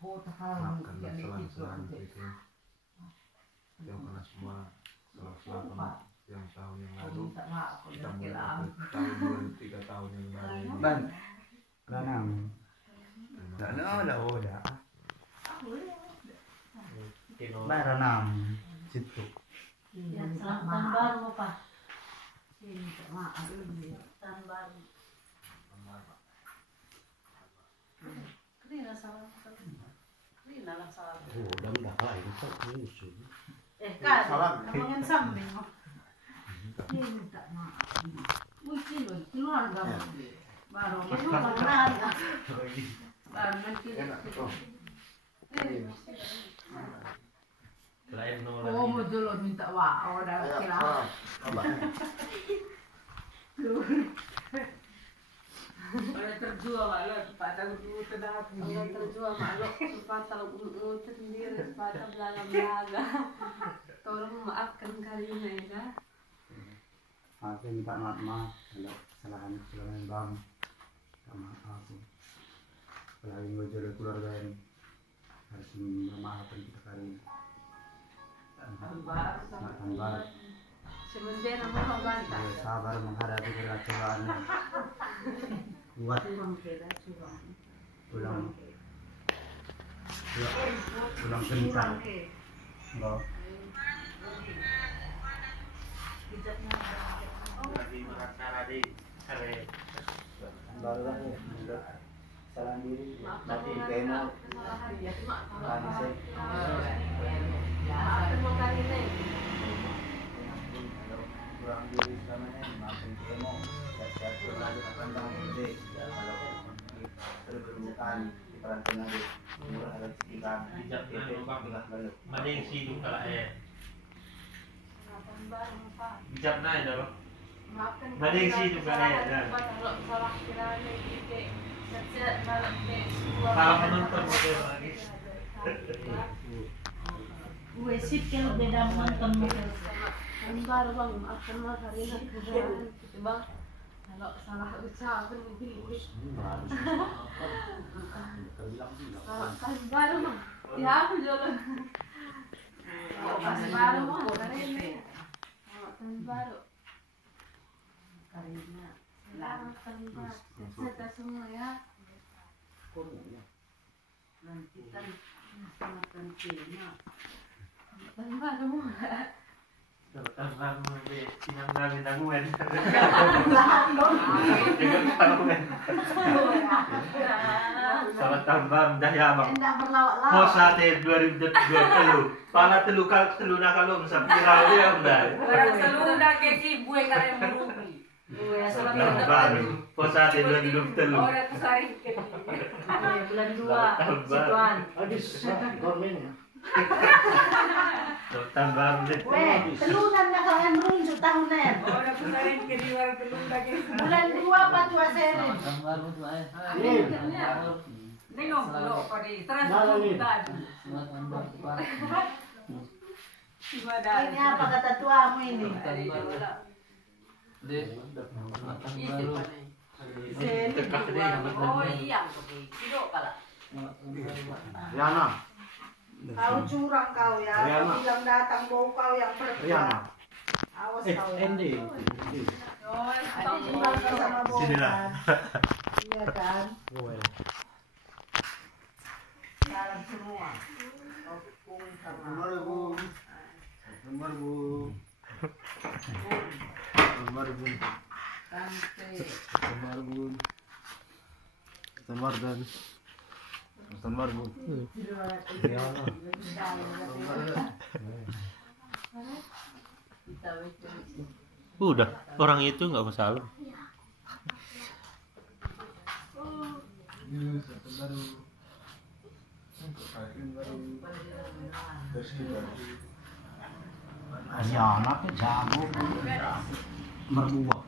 makan selang-selang gitu yang kena semua selang-selang yang tahun yang lalu kita mulai tahun 3 tahun yang lalu Ban, lanang. Ada udah. Baranam situ. Yang tahun baru apa? Tahun baru. Kerina salah. Kerina lah salah. Oh, dan dah kalah itu musuh. Kan, ngomongin sambing. Ini tak maaf. Mungkin loh, keluar gak baru keluar baru nanti. Oh, mau dulu minta wow, udah kira. Udah terjual malu, patah dulu terdapat. Udah terjual malu, patah muter sendiri, patah belaga-belaga. Tolong maafkan kalian ya. Aku minta maaf kalau kesalahan bang sama aku. Apalagi gue jodoh keluarga ini harus memaafkan kita kali ini. Tahun baru. Sementara mau bantah. Sabar menghadapi cobaan. Kuat. Pulang kencang. Enggak. Baru lah ya. Salah diri. Nanti demo. Kurang diri selamanya maafin demo. Siap-siap lagi akan tahu gede. Kalau tergerukan di perantin lagi. Murah ada sekitar. Mana yang sidung kalau bijak naik dah. Mana yang sidung kalau Kalau salah kiranya gitu. Kalau menonton model lagi. Gue sip kalau beda menonton model. Baru bang, maafkan mas hari ini kerjaan gitu bang. Kalau salah ucapan gitu. Kalau baru bang, ya aku jualan. Pas baru mah hari ini. Tahun baru. Karena Tahun baru. Kita semua ya. nanti kan makan cina. Tahun baru mah. Tentang sinang nabi tanggungan. Selamat tahun baru dah ya bang. Enggak berlawak-lawak. Mau sate 2020. Pala telu nak kalau bisa viral dia udah. Orang seluruh dah keki buat kalian merugi. Tahun baru. Mau sate 2020. Orang kesari Bulan 2 Tahun baru. situan. Habis gormennya. Tahun baru deh. Weh, telunan na kalian merunjuk tahunan. orang kesari ke luar telur lagi. Bulan 2 patua seri. Nengok lo pada terus tadi. Ini apa kata tuamu ini? Oh iya, kilo pala. Riana Kau curang kau ya. Riana. Kau bilang datang bau kau yang Riana perempuan. Awas kau. Ya. Endi. Ada bilang kau sama bau Sinilah. kan. Iya kan? Salam semua. Opung sama. Nomor bu Tante. Udah, orang itu nggak masalah. Ya, anaknya jago. Berbuah.